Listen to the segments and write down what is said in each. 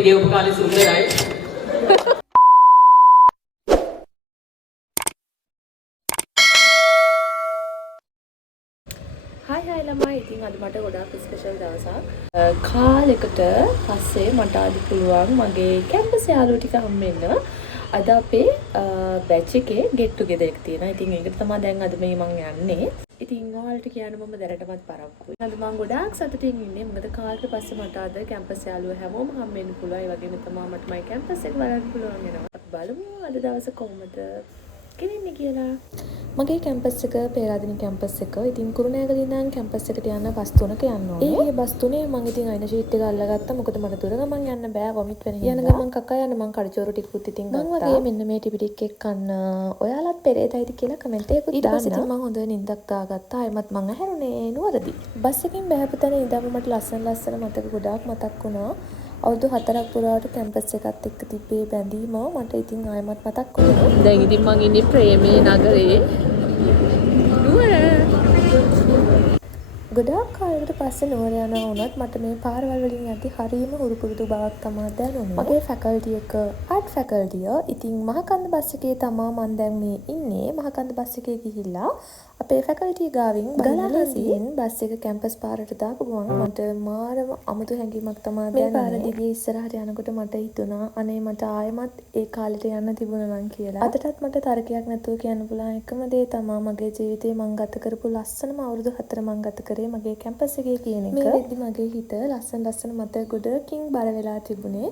අපි ගෙවපු කාලේ සුන්දරයි. Hi ළමයි. ඉතින් අද මට ගොඩාක් ස්පෙෂල් දවසක්. කාලෙකට පස්සේ මට අද පුළුවන් මගේ කැම්පස් යාළුවෝ ටික හම්බෙන්න. අද අපේ බැච් එකේ get together එක තියෙනවා. ඉතින් ඒකට තමයි දැන් අද මේ මං යන්නේ. ඉතින් ඔයාලට කියන්න මම දැනටමත් පරක්කුයි. අද මම ගොඩාක් සතුටින් ඉන්නේ. මොකද කාලෙකට පස්සේ මට අද කැම්පස් යාළුවෝ හැමෝම හම්බෙන්න පුළුවන්. ඒ වගේම තමයි මට මගේ කැම්පස් එක බලන්න පුළුවන් වෙනවා. අපි බලමු අද දවස කොහොමද ගෙවෙන්නේ කියලා. මගේ කැම්පස් එක පේරාදෙණි කැම්පස් එක. ඉතින් කුරුණෑගල ඉඳන් කැම්පස් එකට යන්න බස් 3ක යන්න ඕනේ. ඒ බස් 3 මම ඉතින් අයින ෂීට් එක අල්ලගත්තා. මොකද මට දුර ගමන් යන්න බෑ වොමිට් වෙන හින්දා. යන ගමන් කකා යන මං කඩචෝරු ටිකකුත් ඉතින් ගත්තා. මම වගේ මෙන්න මේ ටිපි ටික එක්කන්න ඔයාලත් පෙරේතයිද කියලා කමෙන්ට් එකකුත් දාන්න. ඊට පස්සේ ඉතින් මම හොඳ නිින්දක් දාගත්තා. ආයෙමත් මං ඇහැරුනේ නුවරදී. බස් එකෙන් බෑපු තැන ඉඳන් මට ලස්සන මතක ගොඩාක් මතක් වුණා. අවුරුදු 4ක් පුරාට කැම්පස් එකත් එක්ක තිබ්බේ බැඳීම මට ඉතින් ආයෙමත් මතක් වුණා. දැන් ඉතින් මං ඉන්නේ ප්‍රේමේ නගරේ. ගොඩාක් කාලයකට පස්සේ නුවර යනවා වුණත් මට මේ පාරවල් වලින් යද්දි හරියම හුරු පුරුදු බවක් තමයි දැනුනේ. මගේ ෆැකල්ටි එක ආර්ට් ෆැකල්ටිය. ඉතින් මහකන්ද බස් එකේ තමයි මම දැන් මේ ඉන්නේ. මහකන්ද බස් එකේ ගිහිල්ලා අපේ ෆැකල්ටි ගාවින් ගලහසින් බස් එක කැම්පස් පාරට දාපු ගමන් මට මාරම අමුතු හැඟීමක් තමයි දැනෙන්නේ. මේ පාර දිගේ ඉස්සරහට යනකොට මට හිතුණා අනේ මට ආයෙමත් ඒ කාලෙට යන්න තිබුණා නම් කියලා. අදටත් මට තර්කයක් නැතුව කියන්න පුළුවන් එකම දේ තමයි මගේ ජීවිතේ මම ගත කරපු ලස්සනම අවුරුදු 4 මම ගත කරේ මගේ කැම්පස් එකේ කියන එක. මේ වෙද්දි මගේ හිත ලස්සන මතක ගොඩකින් බර වෙලා තිබුණේ.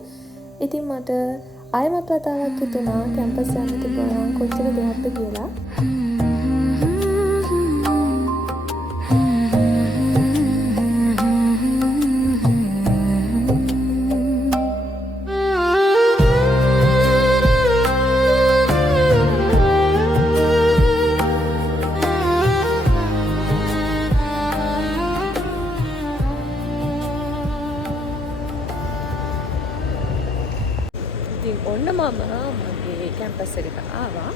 ඉතින් මට ආයෙමත් වතාවක් හිතුණා කැම්පස් යන්න තිබුණා කොච්චර දෙයක්ද කියලා. ඔන්න මම මගේ කැම්පස් එකට ආවා.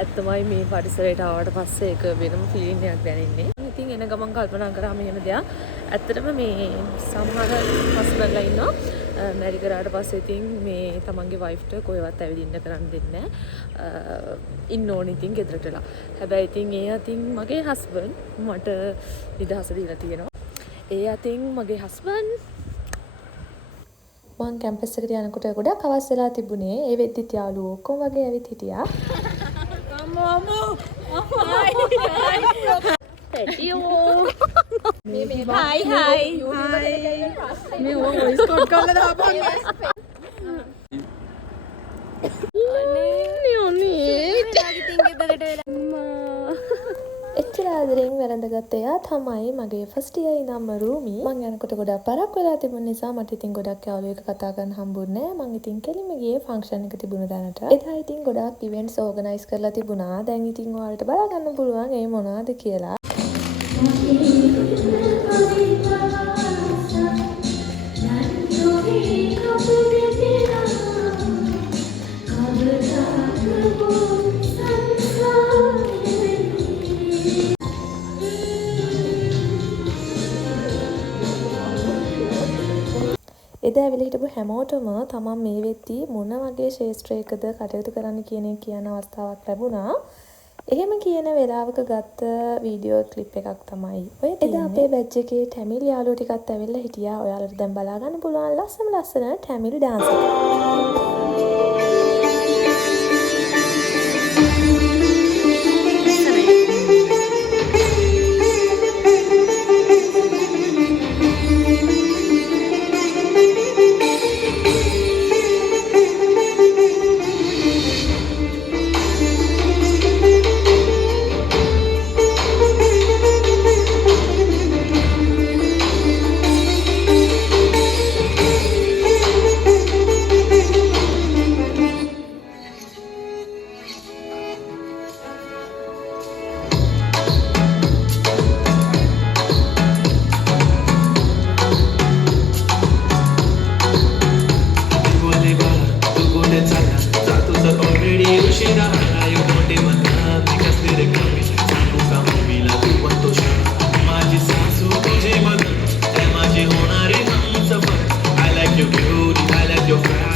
ඇත්තමයි මේ පරිසරයට ආවට පස්සේ ඒක වෙනම ෆීලිං එකක් දැනෙන්නේ. ඉතින් එන ගමන් කල්පනා කරා මෙහෙම දෙයක්. ඇත්තටම මේ සමහර හස්බන්ඩ්ලා ඉන්නවා. මැරි කරාට පස්සේ ඉතින් මේ තමන්ගේ වයිෆ්ට කොහෙවත් ඇවිදින්න කරන්න දෙන්නේ නැහැ. ඉන්න ඕනේ ඉතින් ගෙදරටලා. හැබැයි ඉතින් ඒ අතින් මගේ හස්බන්ඩ් මට නිදහස දීලා තියෙනවා. ඒ අතින් මගේ හස්බන්ඩ් මං කැම්පස් එකට යනකොට ගොඩක් අවස් වෙලා තිබුණේ. ඒ වෙද්දිත් යාළුවෝ ඔක්කොම වගේ ඇවිත් හිටියා. අම්මෝ හයි මේ වොයිස් කෝඩ් කරලා දාපන්. එච්චර ආදරෙන් වැළඳගත්ත එයා තමයි මගේ ෆස්ට් ඉයර් ඉඳන්ම රූමි. මං යනකොට ගොඩක් පරක් වෙලා තිබුණ නිසා මට ඉතින් ගොඩක් යාළුවෝ එක්ක කතා කරන්න හම්බුන්නේ නැහැ. මං ඉතින් කෙලින්ම ගියේ ෆන්ක්ෂන් එක තිබුණ තැනට. එදා ඉතින් ගොඩක් ඉවෙන්ට්ස් ඕගනයිස් කරලා තිබුණා. දැන් ඉතින් ඔයාලට බලා ගන්න පුළුවන් ඒ මොනවාද කියලා. එදා ඇවිල්ලා හිටපු හැමෝටම තමන් මේ වෙද්දි මොන වගේ ශේෂ්ත්‍රයකද කටයුතු කරන්න කියන එක කියන අවස්ථාවක් ලැබුණා. එහෙම කියන වෙලාවක ගත්ත වීඩියෝ ක්ලිප් එකක් තමයි ඔය තියෙන්නේ. එදා අපේ බැච් එකේ ටැමිල් යාළුවෝ ටිකත් ඇවිල්ලා හිටියා. ඔයාලට දැන් බලා ගන්න පුළුවන් ලස්සන ටැමිල් ඩාන්ස් එක. your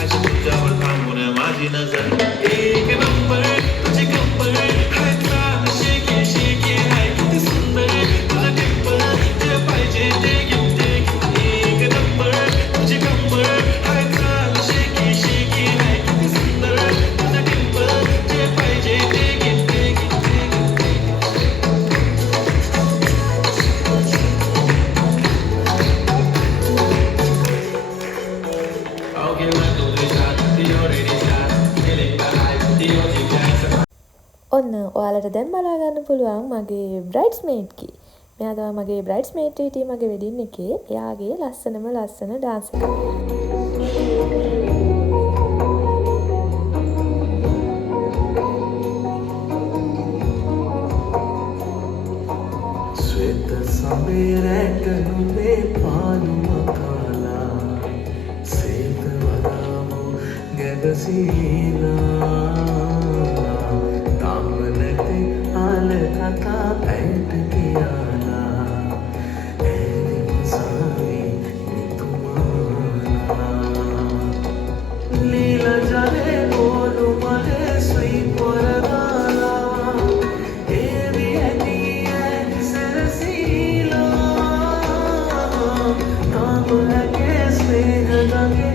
ඔන්න ඔයාලට දැන් බලා ගන්න පුළුවන් මගේ බ්‍රයිඩ්ස්මේඩ් කී. මෙයා තමයි මගේ බ්‍රයිඩ්ස්මේඩ් හිටියේ මගේ වෙඩින් එකේ. එයාගේ ලස්සනම ලස්සන ඩාන්ස් එක. ශ්වේත සමේරට නුඹේ පානුම කාලා සේත වදාමු ගැදසීලා කතා ඇයට කියාලා ඇනිසාවේ නිතුමාලා ලීල ජලේ ඕලු මලේ ස්වී පොරගාලා ඒවි ඇදී ඇති සැරසීලා නාගොලගේ ස්නේහගගේ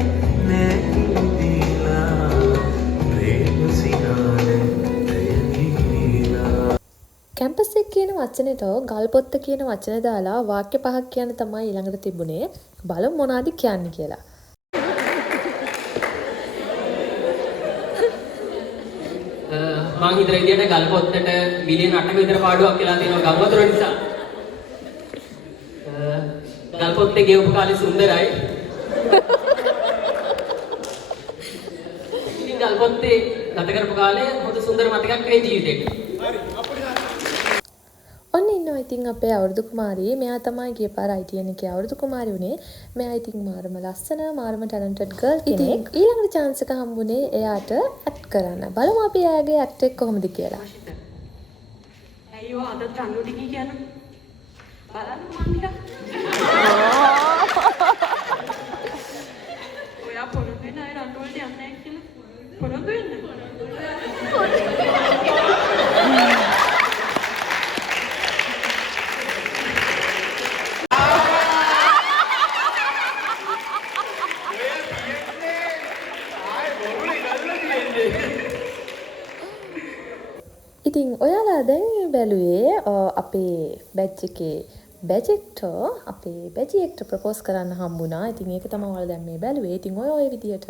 නැකිදීලා ප්‍රේම සිනානේ කැම්පස් එක කියන වචනෙට ගල් පොත්ත කියන වචනේ දාලා වාක්‍ය පහක් කියන්න තමයි ඊළඟට තිබුණේ. බලමු මොනවද කියන්නේ කියලා. මං හිතන විදියට ගල් පොත්තට මිලියන 8ක විතර පාඩුවක් කියලා තියෙනවා ගල් වතුර නිසා. ගල් පොත්තේ ගෙවපු කාලේ සුන්දරයි. ඉතින් ගල් පොත්තේ ගත කරපු කාලේ හොඳ සුන්දර මතකයක් වේ ජීවිතේට. ඔන්න ඉන්නවා ඉතින් අපේ අවුරුදු කුමාරී. මෙයා තමයි ගිය පාර ITN එකේ අවුරුදු කුමාරී උනේ. මෙයා ඉතින් මාරම ලස්සන මාරම ටැලන්ටඩ් ගර්ල් කෙනෙක්. ඊළඟට chance එක හම්බුනේ එයාට ඇක්ට් කරන්න. බලමු අපි එයාගේ ඇක්ට් එක කොහොමද කියලා. අයියෝ අද රණ්ඩු ටිකී කියන්නේ බලන්න මන් ටික. ඔයා පොරොන්දු වෙන අය රණ්ඩු වලට යන්නේ නැහැ කියලා. පොරොන්දු වෙන්න. ඉතින් ඔයාලා දැන් බැලුවේ අපේ බැච් එකේ බැජෙක්ටර් අපේ බැජියෙක්ට ප්‍රපෝස් කරන්න හම්බුණා. ඉතින් ඒක තමයි ඔයාලා දැන් මේ බැලුවේ. ඉතින් ඔය විදියට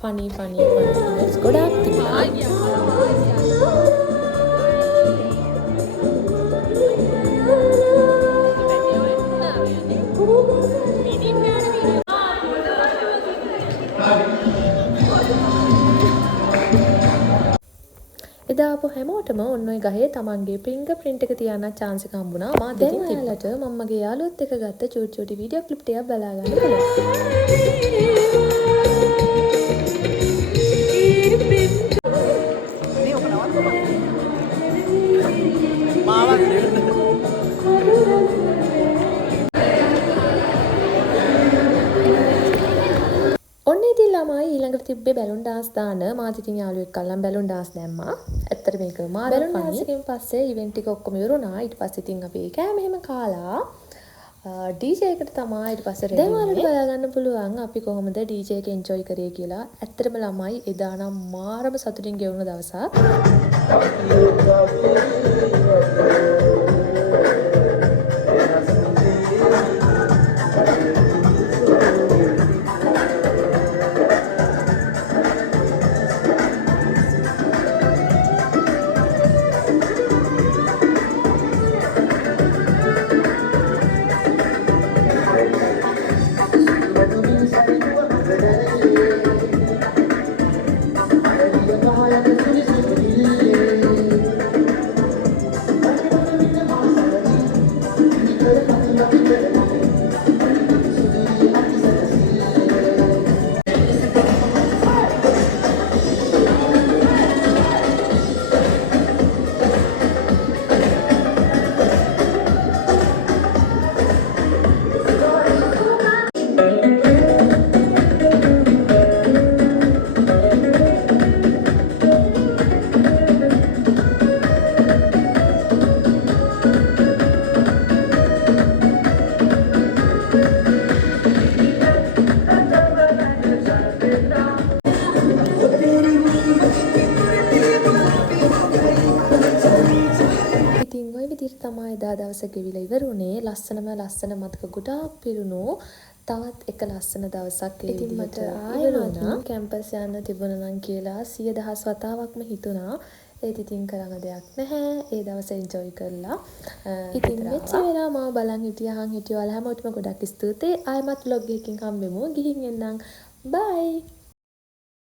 ෆනි ගොඩාක් තිබුණා. එදා අප හැමෝටම ඔන්න ඔය ගහේ තමන්ගේ ෆින්ගර් ප්‍රින්ට් එක තියන්න chance එක හම්බුණා. මා දැන් ඔයාලට මම මගේ යාළුවොත් එක්ක ගත්ත චූටි වීඩියෝ ක්ලිප් ටිකක් බලා ගන්න පුළුවන්. ළමයි ඊළඟට තිබ්බේ බැලුන් ඩාන්ස් දාන්න. මාත් ඉතින් යාළුවෙක් අල්ලන් බැලුන් ඩාන්ස් දැම්මා. ඇත්තට මේක මාර බැලුන් ඩාන්ස් එකෙන් පස්සේ ඉවෙන්ට් එක ඔක්කොම ඉවරුණා. ඊට පස්සේ ඉතින් අපි කෑම එහෙම කාලා DJ එකට තමයි ඊට පස්සේ රෙඩි වුණේ. දැන් ඔයාලට බලා ගන්න පුළුවන් අපි කොහොමද DJ එක එන්ජොයි කරේ කියලා. ඇත්තටම ළමයි එදා නම් මාරම සතුටින් ගෙවුණ දවසක්. තමයි එදා දවස ගෙවිලා ඉවරුනේ. ලස්සන මතක ගොඩාක් පිරුණු තවත් එක ලස්සන දවසක් ඒ විදිහට ආයෙත් කැම්පස් යන්න තිබුණා නම් කියලා 100,000 වතාවක්ම හිතුණා. ඒත් ඉතින් කරන්න දෙයක් නැහැ. ඒ දවස එන්ජොයි කරලා ඉතින් මෙච්චර වෙලා මාව බලන් හිටියහන් හිටියවල හැමෝටම ගොඩක් ස්තුතියි. ආයෙමත් vlog එකකින් හම්බෙමු. ගිහින් එන්නම්. බයි.